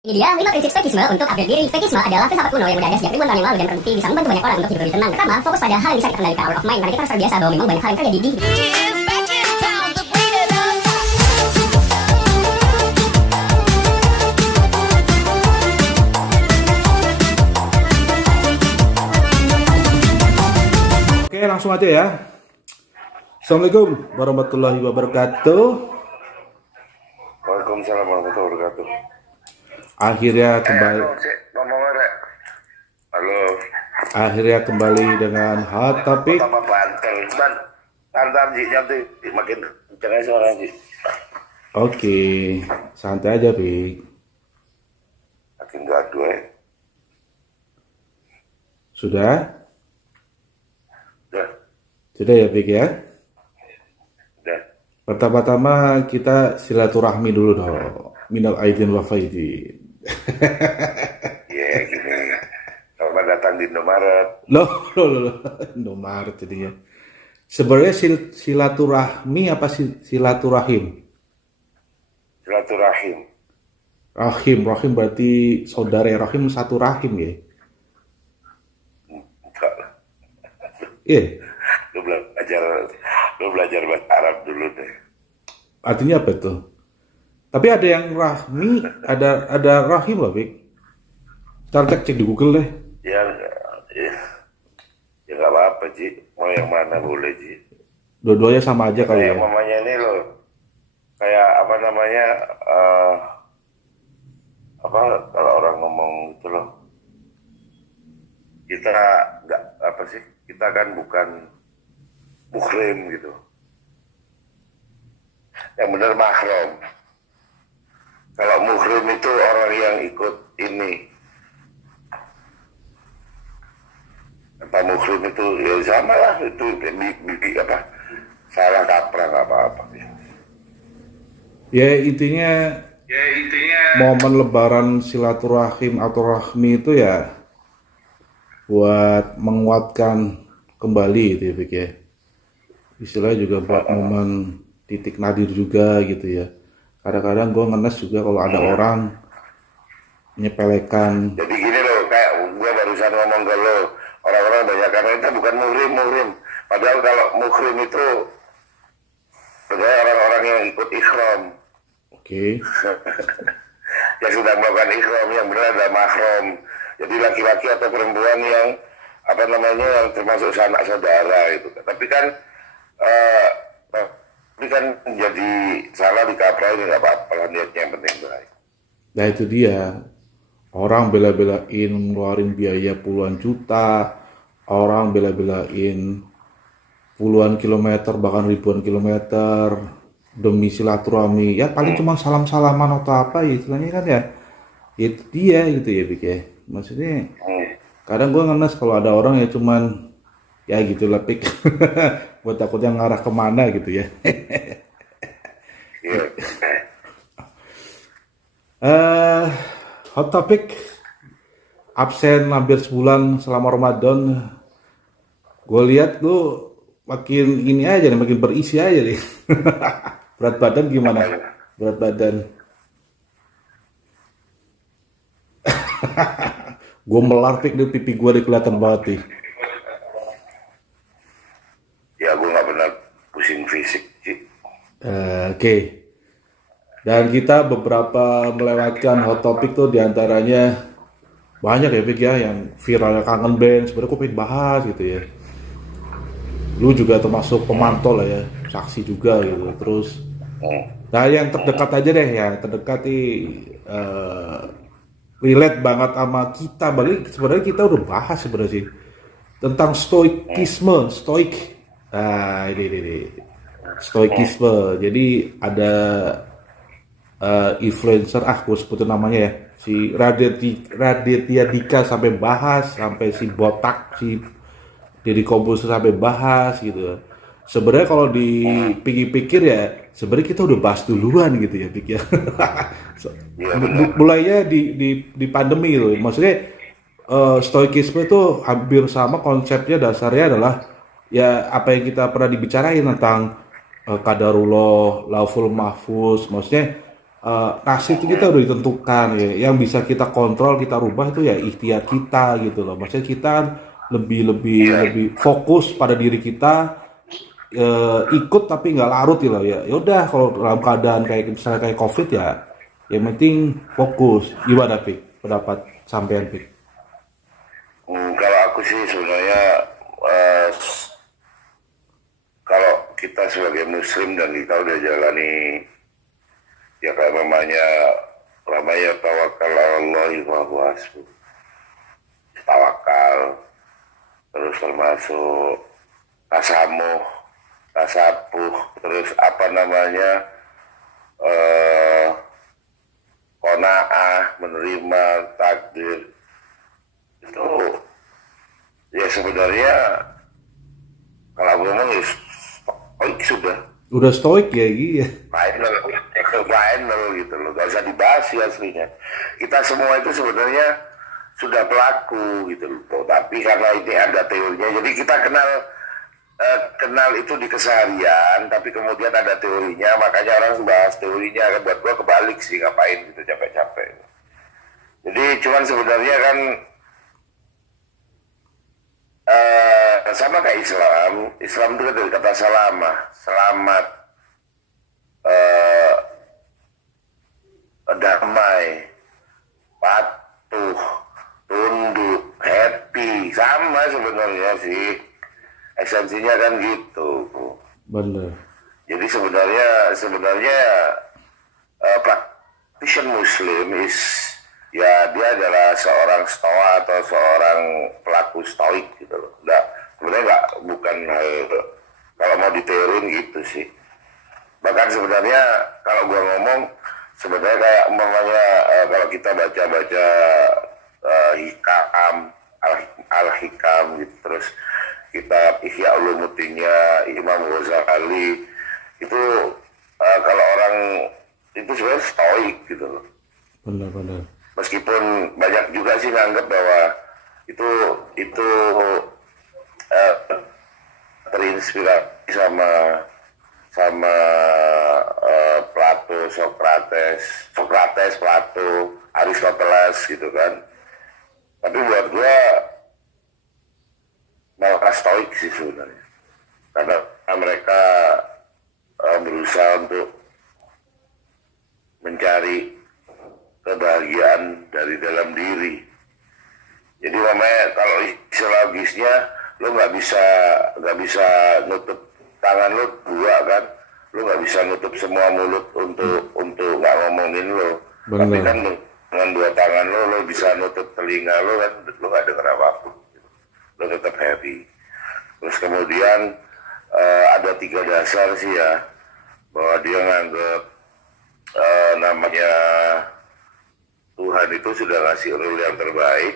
Ini dia 5 prinsip stoikisme untuk upgrade diri. Stoikisme adalah filsafat kuno yang udah ada sejak ribuan tahun yang lalu dan terbukti bisa membantu banyak orang untuk hidup lebih tenang. Pertama, fokus pada hal yang bisa kita kendalikan, out of mind, karena kita harus terbiasa bahwa memang banyak hal yang terjadi di Oke, langsung aja ya. Assalamualaikum warahmatullahi wabarakatuh. Waalaikumsalam warahmatullahi wabarakatuh. Akhirnya kembali, Ngomong Rek. Halo. akhirnya kembali dengan hot topic. Tambah banter. Tantan Ji, nanti makin kenceng aja suara Ji. Oke, santai aja, Pik. Makin gaduh ya. Sudah? Udah. Sudah ya, Pik ya? Udah. Pertama-tama kita silaturahmi dulu dong. Minal aidin wa faidin. Iya gini. Selamat datang di Indomaret. Loh. Indomaret jadinya. Sebenarnya silaturahmi apa silaturahim? Silaturahim. Rahim berarti saudara, rahim satu rahim ya? Enggak lah. Iya. Lu belajar bahasa Arab dulu deh. Artinya apa itu? Tapi ada yang rahmi, ada rahim loh, Pik. Ntar cek di Google deh. Ya nggak apa-apa Ji. Mau yang mana boleh Ji. Dua-duanya sama aja kali ya. Kayak mamanya ini loh. Kayak apa namanya? Apa kalau orang ngomong itu loh. Kita nggak apa sih? Kita kan bukan muhrim gitu. Yang benar mahram. Kalau muhrim itu orang yang ikut ini. Apa muhrim itu ya sama lah itu apa salah kaprah apa-apa. Ya intinya momen lebaran silaturahim atau rahmi itu ya buat menguatkan kembali gitu ya, Pik ya. Istilahnya juga buat momen titik nadir juga gitu ya. Kadang-kadang gue ngenes juga kalau ada orang nyepelekan. Jadi gini loh, kayak gue barusan ngomong ke lo, orang-orang banyak karena itu bukan muhrim. Padahal kalau muhrim itu sebenarnya orang-orang yang ikut ikhram. Oke. Yang sudah melakukan ikhram, yang benar ada mahram. Jadi laki-laki atau perempuan yang apa namanya yang termasuk sanak saudara itu. Tapi kan jadi salah di kapra ini nggak apa-apa lah, niatnya yang penting baik. Nah itu dia, orang bela-belain ngeluarin biaya puluhan juta, orang bela-belain puluhan kilometer bahkan ribuan kilometer demi silaturahmi. Ya paling cuma salam-salaman atau apa ya, istilahnya kan ya. Itu dia gitu ya, Pik ya. Maksudnya kadang gue ngenes kalau ada orang ya cuman ya gitu lah, Pik. Gue takutnya ngarah kemana gitu ya. Hot topic absen hampir sebulan selama Ramadan. Gue lihat lu makin ini aja nih, makin berisi aja nih. Berat badan gimana? Berat badan. Gue melar, Pik, di pipi gue kelihatan banget nih. Ya gue nggak pernah pusing fisik sih. Oke. Dan kita beberapa melewatkan hot topic tuh diantaranya banyak ya, Pik ya, yang viralnya Kangen Band. Sebenarnya gue pengen bahas gitu ya. Lu juga termasuk pemantau lah ya, saksi juga gitu. Terus, nah yang terdekat aja deh ya, terdekat nih relate banget sama kita. Balik sebenarnya kita udah bahas sebenarnya sih tentang stoikisme, stoik. Nah ini stoikisme. Jadi ada influencer, gue sebutin namanya ya, si Raditya Dika sampai bahas, sampai si Botak, si Deddy Kobuser sampai bahas gitu. Sebenarnya kalau dipikir-pikir ya, sebenarnya kita udah bahas duluan gitu ya, Pik ya. Mulainya di pandemi gitu. Maksudnya stoikisme itu hampir sama konsepnya, dasarnya adalah ya apa yang kita pernah dibicarain tentang qadarullah, lauful mahfuz. Maksudnya nasib itu kita udah ditentukan ya. Yang bisa kita kontrol, kita rubah itu ya ikhtiar kita gitu loh. Maksudnya kita lebih fokus pada diri kita, ikut tapi nggak larut gitu loh ya. Ya udah kalau dalam keadaan kayak misalnya kayak COVID ya, yang penting fokus. Gimana Pik? Pendapat sampean Pik? Kalau aku sih sebenarnya eh, kalau kita sebagai muslim dan kita udah jalani ya kayak namanya tawakal Allah wa huwa hasbuh. Tawakal, terus termasuk tasamuh, tasapuh, terus apa namanya eh qanaah, menerima takdir itu ya sebenarnya kalau aku ngomong ya sudah Udah stoik ya iya. final gitu loh, gak usah dibahas sih aslinya. Kita semua itu sebenarnya sudah pelaku gitu loh, tapi karena ini ada teorinya, jadi kita kenal itu di keseharian, tapi kemudian ada teorinya, makanya orang bahas teorinya. Buat gua kebalik sih, ngapain gitu capek-capek. Jadi cuman sebenarnya kan sama kayak Islam itu kan dari kata selamat, eh, damai, patuh, tunduk, happy, sama sebenarnya sih. Esensinya kan gitu. Bener. Jadi sebenarnya practitioner Muslim ya dia adalah seorang stoa atau seorang pelaku stoik gitu loh. Sebenarnya bukan kalau mau diteorin gitu sih. Bahkan sebenarnya kalau gua ngomong sebenarnya kayak umpamanya kalau kita baca hikam al-hikam gitu, terus kitab Ihya Ulumuddinnya Imam Ghazali itu kalau orang itu sebenarnya stoik gitu loh. Benar. Meskipun banyak juga sih nganggap bahwa itu terinspirasi sama Plato, Sokrates, Plato, Aristoteles gitu kan. Tapi buat gue malah stoik sih sebenarnya, karena mereka berusaha untuk mencari kebahagiaan dari dalam diri. Jadi namanya kalau logisnya lo nggak bisa nutup tangan lo dua kan, lo nggak bisa nutup semua mulut untuk nggak ngomongin lo. Bener. Tapi kan dengan dua tangan lo bisa nutup telinga lo kan, lo nggak dengar apapun, lo tetap happy. Terus kemudian ada 3 dasar sih ya, bahwa dia nganggap namanya Tuhan itu sudah ngasih rule yang terbaik,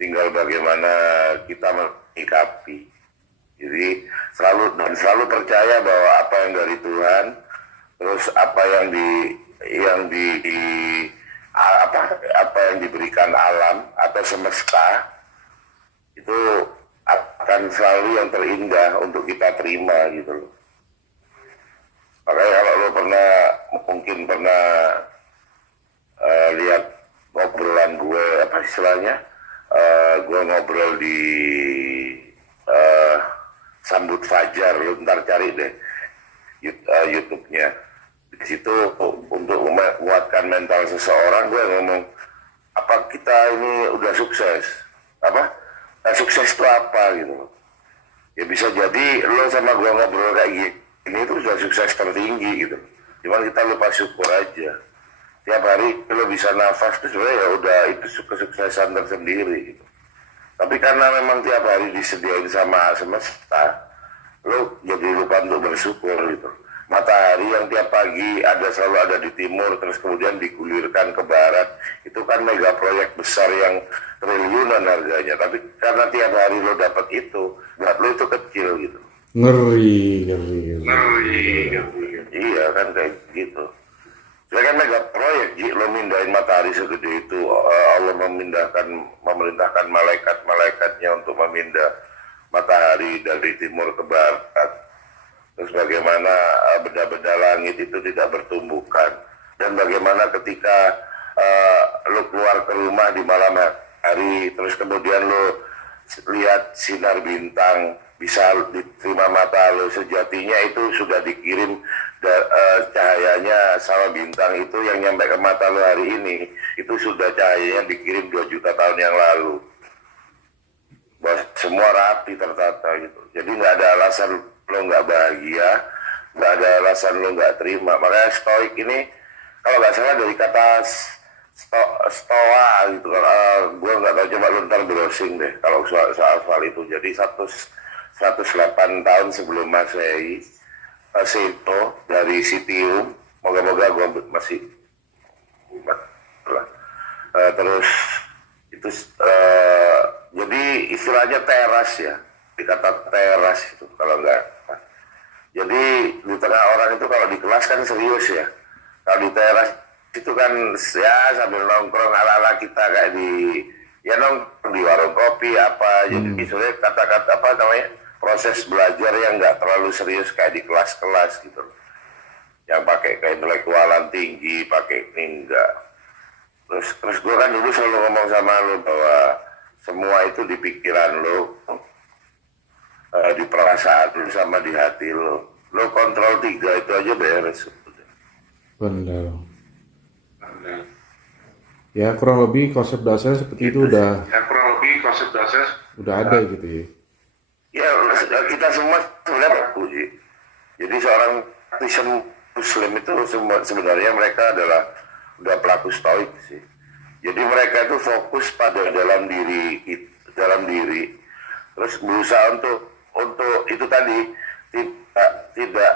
tinggal bagaimana kita menyikapi. Jadi selalu percaya bahwa apa yang dari Tuhan, terus apa yang diberikan alam atau semesta itu akan selalu yang terindah untuk kita terima gitu loh. Makanya kalau lo mungkin pernah lihat ngobrolan gue, apa istilahnya, gue ngobrol di Sambut Fajar, lo ntar cari deh YouTube-nya. Di situ untuk menguatkan mental seseorang, gue ngomong apa kita ini udah sukses, sukses itu apa gitu. Ya bisa jadi lo sama gue ngobrol kayak gini itu sudah sukses tertinggi gitu. Cuman kita lupa syukur aja. Tiap hari lo bisa nafas itu sebenarnya ya udah itu kesuksesan tersendiri gitu. Tapi karena memang tiap hari disediain sama semesta, lo jadi lupa untuk bersyukur gitu. Matahari yang tiap pagi selalu ada di timur, terus kemudian digulirkan ke barat, itu kan mega proyek besar yang triliunan harganya. Tapi karena tiap hari lo dapat itu, buat lo itu kecil gitu. Ngeri. Iya kan kayak gitu. Saya kan mega proyek, lo mindahin matahari segede itu, Allah memerintahkan malaikat-malaikatnya untuk memindah matahari dari timur ke barat. Terus bagaimana benda-benda langit itu tidak bertumbukan. dan bagaimana ketika lo keluar ke rumah di malam hari, terus kemudian lo lihat sinar bintang, bisa diterima mata lo, sejatinya itu sudah dikirim cahayanya sama bintang itu yang nyampe ke mata lo hari ini, itu sudah cahayanya dikirim 2 juta tahun yang lalu. Bahwa semua rapi tertata gitu. Jadi nggak ada alasan lo nggak bahagia, nggak ada alasan lo nggak terima. Makanya stoik ini, kalau nggak salah dari kata stoa gitu, gue nggak tahu, coba lo ntar browsing deh kalau soal itu. Jadi 108 tahun sebelum Masehi, Seto dari Sitium, moga-moga gue masih terus itu jadi istilahnya teras ya, dikata teras itu kalau enggak. Jadi di tengah orang itu kalau di kelas kan serius ya, kalau di teras itu kan ya sambil nongkrong ala-ala kita kayak di nongkrong di warung kopi apa. Jadi sebenarnya kata-kata apa namanya, proses belajar yang nggak terlalu serius kayak di kelas-kelas gitu, yang pakai keintelektualan tinggi, pakai ini enggak. Terus gue kan dulu selalu ngomong sama lo bahwa semua itu di pikiran lo, di perasaan lo sama di hati lo. Lo kontrol 3 itu aja beres. Benar. Ya kurang lebih konsep dasar seperti itu udah. Ya kurang lebih konsep dasar udah ada gitu ya. Ya kita semua sebenarnya puji. Jadi seorang Muslim itu sebenarnya mereka adalah udah pelaku stoik sih. Jadi mereka itu fokus pada dalam diri, terus berusaha untuk itu tadi tidak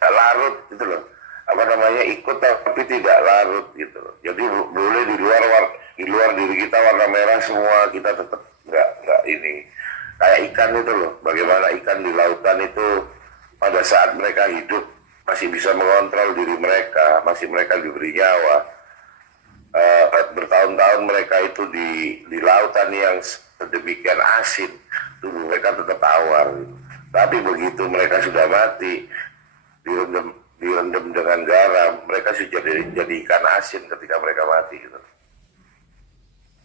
larut gitu loh. Apa namanya, ikut tapi tidak larut gitu loh. Jadi boleh di luar diri kita warna merah semua, kita tetap nggak ini. Kayak ikan itu loh, bagaimana ikan di lautan itu pada saat mereka hidup masih bisa mengontrol diri mereka, masih mereka diberi nyawa. Bertahun-tahun mereka itu di lautan yang sedemikian asin, tubuh mereka tetap tawar. Tapi begitu mereka sudah mati, direndam dengan garam, mereka sudah jadi ikan asin ketika mereka mati gitu.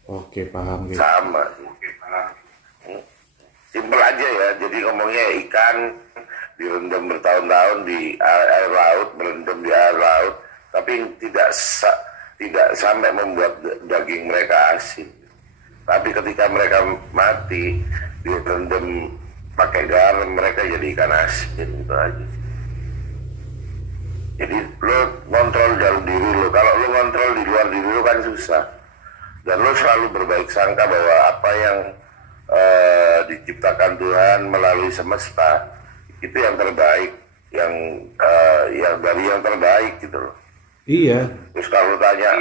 Oke, paham gitu. Sama. Simpel aja ya, jadi ngomongnya ikan direndam bertahun-tahun di air laut, berendam di air laut, tapi tidak sampai membuat daging mereka asin. Tapi ketika mereka mati, direndam pakai garam, mereka jadi ikan asin, itu aja. Jadi lo kontrol dalam diri lo, kalau lo kontrol di luar diri lo kan susah. Dan lo selalu berbaik sangka bahwa apa yang diciptakan Tuhan melalui semesta itu yang terbaik, yang dari yang terbaik gitu loh. Iya. Terus kalau tanya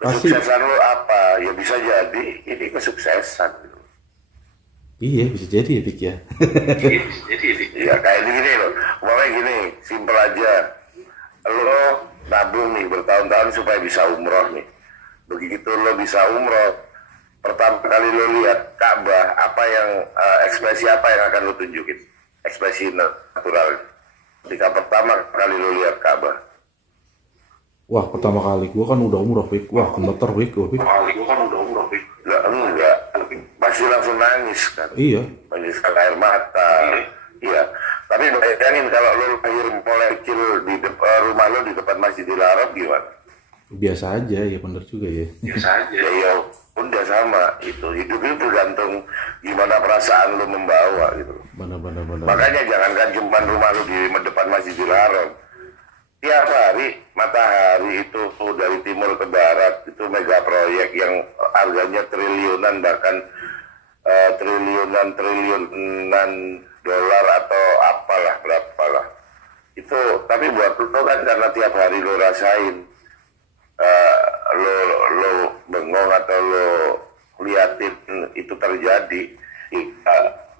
kesuksesan lo apa, ya bisa jadi ini kesuksesan gitu. Iya, bisa jadi ya, Dik ya. Iya, kayak gini loh, pokoknya gini, simpel aja. Lo nabung nih bertahun-tahun supaya bisa umroh nih. Begitu lo bisa umroh, pertama kali lo lihat Ka'bah, apa yang ekspresi apa yang akan lo tunjukin? Ekspresi natural. Ketika pertama kali lo lihat Ka'bah. Wah, pertama kali gua kan udah umroh, Wik. Wah, gemeter, Wik. Lah enggak, pasti langsung nangis kan. Iya. Mengiskan air mata. Iya. Tapi bayangin kalau lo lahir mulai kecil di rumah lo di depan Masjidil Haram gimana? Biasa aja, ya bener juga ya. Biasa aja. Ya udah sama itu. Hidup itu tergantung gimana perasaan lo membawa gitu. Benar. Makanya jangankan cuma rumah lo di depan Masjidil Haram. Tiap hari matahari itu dari timur ke barat itu mega proyek yang harganya triliunan, bahkan triliunan dolar atau apalah berapalah itu. Tapi buat lo kan karena tiap hari lo rasain, lo bengong atau lo liatin itu terjadi,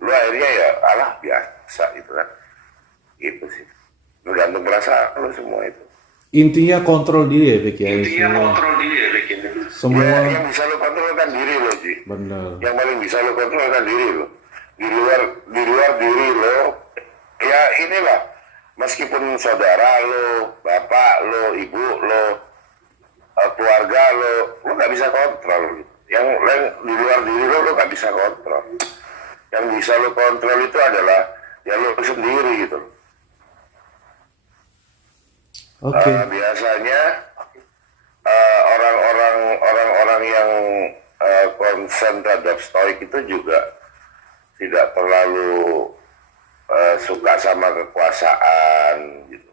lo akhirnya ya alah biasa itu kan. Itu sih tergantung perasaan lo semua itu. Intinya kontrol diri ya, Dik ya. Semua ya, yang bisa lo kontrol kan diri lo sih. Benar. Yang paling bisa lo kontrol kan diri lo. Di luar diri lo, ya inilah meskipun saudara lo, bapak lo, ibu lo, keluarga lo nggak bisa kontrol. Yang di luar diri lo nggak bisa kontrol. Yang bisa lo kontrol itu adalah ya lo sendiri gitu. Oke. Biasanya orang-orang yang concern terhadap stoik itu juga tidak terlalu suka sama kekuasaan gitu.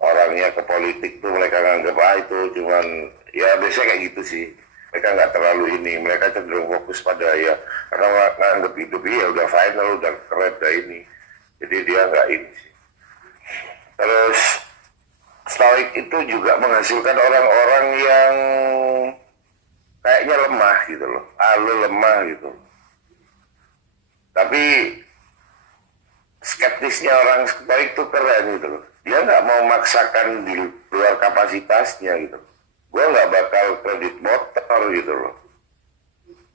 Orangnya ke politik tuh mereka nganggap itu cuman ya biasanya kayak gitu sih. Mereka nggak terlalu ini, mereka cenderung fokus pada ya karena nganggap hidup ya udah final, udah keren, udah ini. Jadi dia nggak ini sih. Terus stoik itu juga menghasilkan orang-orang yang kayaknya lemah gitu loh, lu lemah gitu. Tapi skeptisnya orang stoik itu keren gitu loh. Dia nggak mau memaksakan di luar kapasitasnya gitu. Gue nggak bakal kredit motor gitu loh.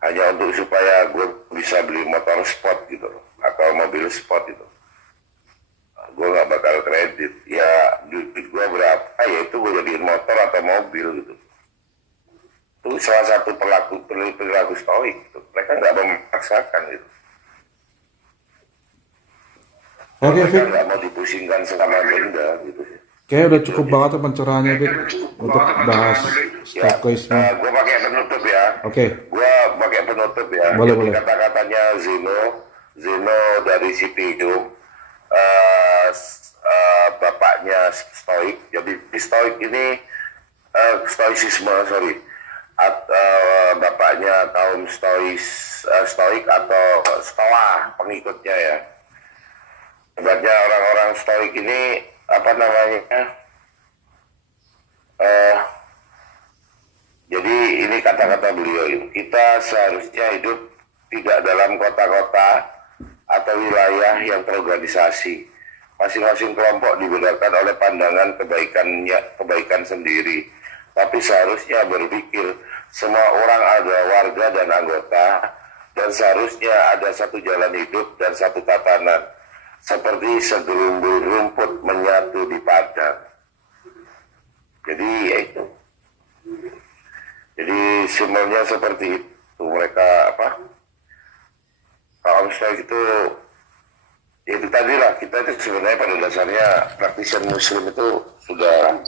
Hanya untuk supaya gue bisa beli motor sport gitu loh. Atau mobil sport gitu. Gue nggak bakal kredit. Ya duit gue berapa ya itu gue jadiin motor atau mobil gitu. Itu salah satu perilaku stoik gitu. Mereka nggak memaksakan gitu. Oke, Mereka Fik. nggak mau dipusingkan sama benda gitu sih. Kayaknya udah cukup banget tuh pencerahannya, Fik, untuk bahas stoikisme. Gue pakai penutup ya. Oke. Gue pakai penutup ya. Boleh, Jadi boleh. kata-katanya Zeno dari Citium, bapaknya stoik. Jadi stoik ini stoicisme, sorry. Bapaknya kaum stoik atau stoa pengikutnya ya. Sebabnya orang-orang stoik ini apa namanya? Jadi ini kata-kata beliau, kita seharusnya hidup tidak dalam kota-kota atau wilayah yang terorganisasi. Masing-masing kelompok dibedakan oleh pandangan kebaikan sendiri. Tapi seharusnya berpikir semua orang ada warga dan anggota, dan seharusnya ada satu jalan hidup dan satu tatanan, seperti segerumbul rumput menyatu di padang. Jadi ya itu. Jadi simbolnya seperti itu. Mereka kaum stoik itu ya itu tadi lah, kita itu sebenarnya pada dasarnya praktisian muslim itu sudah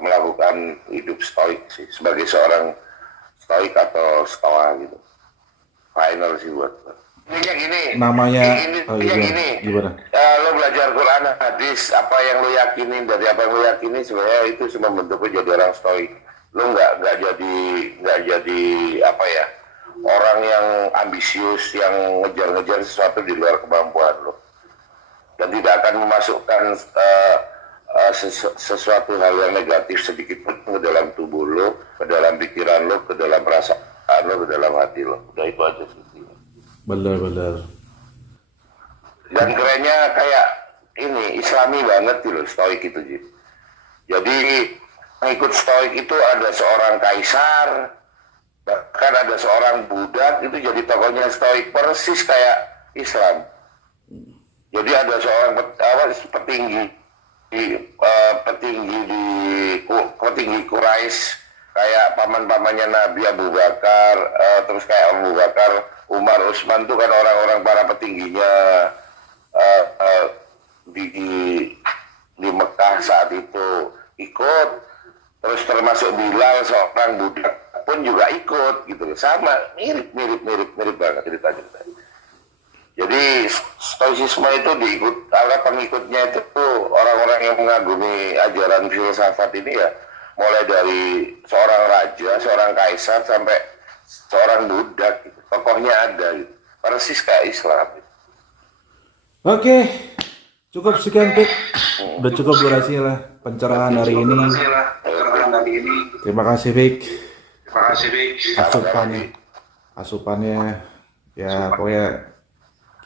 melakukan hidup stoik sih, sebagai seorang stoik atau stoa gitu. Final sih buat intinya gini. Namanya Gimana? Lo belajar Quran, hadis, apa yang lo yakinin, dari apa yang lo yakini sebenarnya itu cuma bentuknya jadi orang stoik. Lo nggak jadi apa ya, orang yang ambisius yang ngejar-ngejar sesuatu di luar kemampuan lo, dan tidak akan memasukkan sesuatu hal yang negatif sedikit pun ke dalam tubuh lo, ke dalam pikiran lo, ke dalam perasaan lo, ke dalam hati lo. Udah itu aja sih. Benar. Dan kerennya kayak ini Islami banget gitu stoik itu. Jadi pengikut stoik itu ada seorang kaisar, bahkan ada seorang budak itu jadi tokohnya stoik, persis kayak Islam. Jadi ada seorang petinggi Quraisy kayak paman-pamannya Nabi Abu Bakar, terus kayak Abu Bakar, Umar, Utsman tuh kan orang-orang para petingginya di Mekah saat itu ikut, terus termasuk Bilal seorang budak pun juga ikut gitu, sama mirip banget ceritanya. Jadi stoicisme itu pengikutnya itu orang-orang yang mengagumi ajaran filsafat ini ya, mulai dari seorang raja, seorang kaisar sampai seorang budak gitu. Tokohnya ada gitu. Persis kayak Islam gitu. Oke. Cukup sekian, Pik. Udah cukup durasinya lah pencerahan hari ini. Terima kasih, Pik. Asupannya ya pokoknya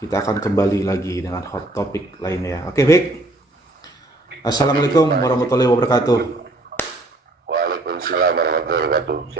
kita akan kembali lagi dengan hot topic lainnya. Oke, Pik. Assalamualaikum warahmatullahi wabarakatuh. Waalaikumsalam warahmatullahi wabarakatuh.